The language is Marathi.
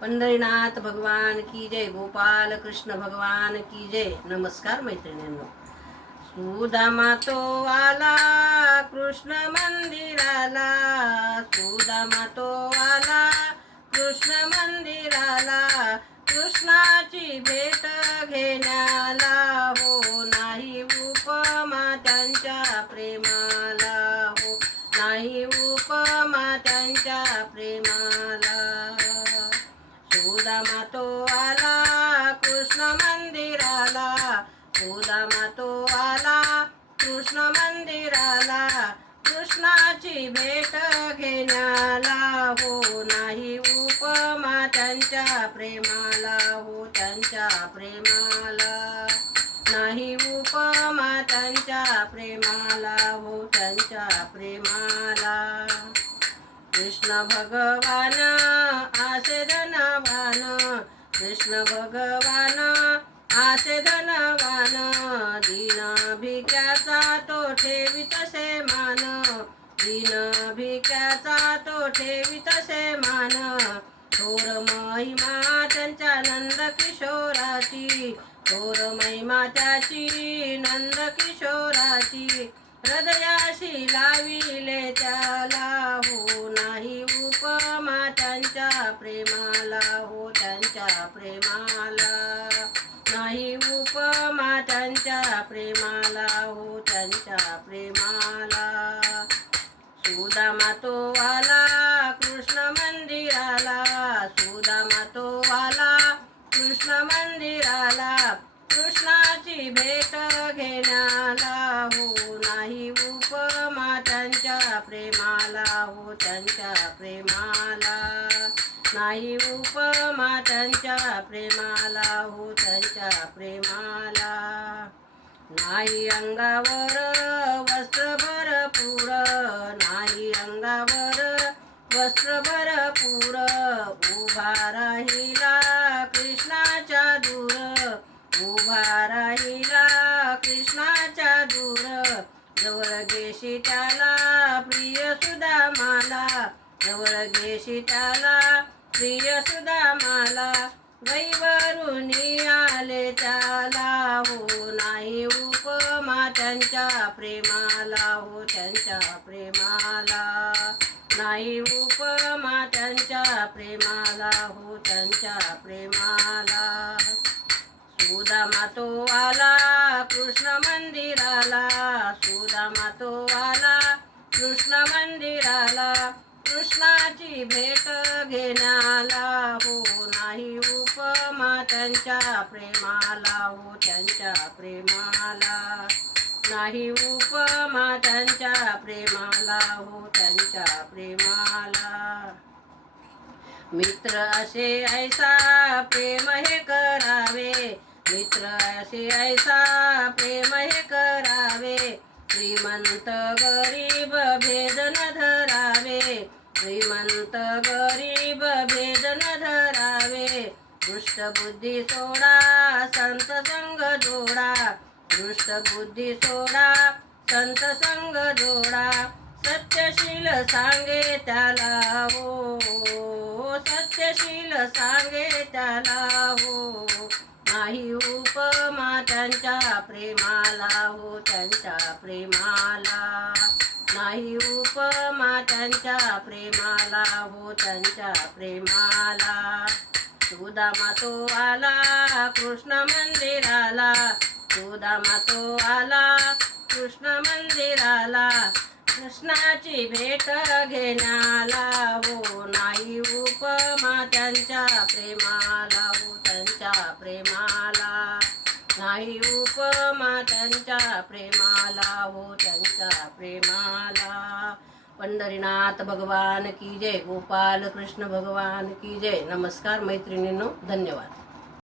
पंढरीनाथ भगवान की जय, गोपाल कृष्ण भगवान की जय। नमस्कार मैत्रिणींनो, सुदामा तो आला कृष्ण मंदिराला, सुदामा तो आला कृष्ण मंदिराला, कृष्णाची भेट घेण्याला, हो नाही उपमा त्यांच्या प्रेमाला, हो नाही उपमा त्यांच्या प्रेमाला। सुदामा तो आला कृष्ण मंदिराला, सुदामा तो आला कृष्ण मंदिराला, कृष्णाची भेट घेण्याला, हो नाही उपमा त्यांच्या प्रेमाला, हो त्यांच्या प्रेमाला नाही उपमा त्यांच्या प्रेमाला, हो त्यांच्या प्रेमाला। कृष्ण भगवान आसे धनवान, कृष्ण भगवान आसे धनवान, दीन भिक्याचा तो ठेवितसे मान, दीन भिक्याचा तो ठेवितसे मान। थोर महिमा त्यांच्या नंद किशोराची, थोर महिमा त्याची नंद किशोराची, हृदयाशी लाविले त्याला, हो नाही उपमा त्यांच्या प्रेमाला, हो त्यांच्या प्रेमाला नाही उपमा त्यांच्या प्रेमाला, हो त्यांच्या प्रेमाला। सुदामा तो आला कृष्ण मंदिराला, सुदामा तो आला कृष्ण मंदिराला, कृष्णाची भेट घेण्याला, हो नाही उपमा त्यांच्या प्रेमाला, हो त्यांच्या प्रेमाला नाही उपमा त्यांच्या प्रेमाला, हो त्यांच्या प्रेमाला। नाही अंगावर वस्त्र भरपूर, नाही अंगावर वस्त्र भरपूर, उभा राहिला कृष्णाच्या दूर, उभा राहिला कृष्णाच्या दूर, जवळ घेशी त्याला प्रिय सुदामाला, जवळ घेशी त्याला प्रिय सुदामाला, गैवरुनी आले त्याला, हो नाही उपमा त्यांच्या प्रेमाला, हो त्यांच्या प्रेमाला नाही उपमा त्यांच्या प्रेमाला, हो त्यांच्या प्रेमाला। सुदामा तो आला कृष्ण मंदिराला, सुदामा तो आला कृष्ण मंदिराला, कृष्णाची भेट घेण्याला, हो नाही उपमा त्यांच्या प्रेमाला, हो त्यांच्या प्रेमाला नाही उपमा त्यांच्या प्रेमाला, हो त्यांच्या प्रेमाला। मित्र असे ऐसा प्रेम हे करावे, मित्र असे ऐसा प्रेम हे करावे, श्रीमंत गरीब भेद न धरावे, श्रीमंत गरीब भेद न धरावे, दुष्ट बुद्धी सोडा संत संग जोडा, दुष्ट बुद्धी सोडा संत संग जोडा, सत्यशील सांगे त्याला, हो सत्यशील सांगे त्याला, हो नाही उपमा त्यांच्या प्रेमाला, हो त्यांच्या प्रेमाला नाही उपमा त्यांच्या प्रेमाला, हो त्यांच्या प्रेमाला। सुदामा तो आला कृष्ण मंदिराला, सुदामा तो आला कृष्ण मंदिराला, कृष्णाची भेट घेण्याला, हो नाही उपमा त्यांच्या प्रेमाला, हो त्यांच्या प्रेमाला नाही उपमा त्यांच्या प्रेमाला, हो त्यांच्या प्रेमाला। पंढरीनाथ भगवान की जय, गोपाल कृष्ण भगवान की जय। नमस्कार मैत्रिणींनो, धन्यवाद।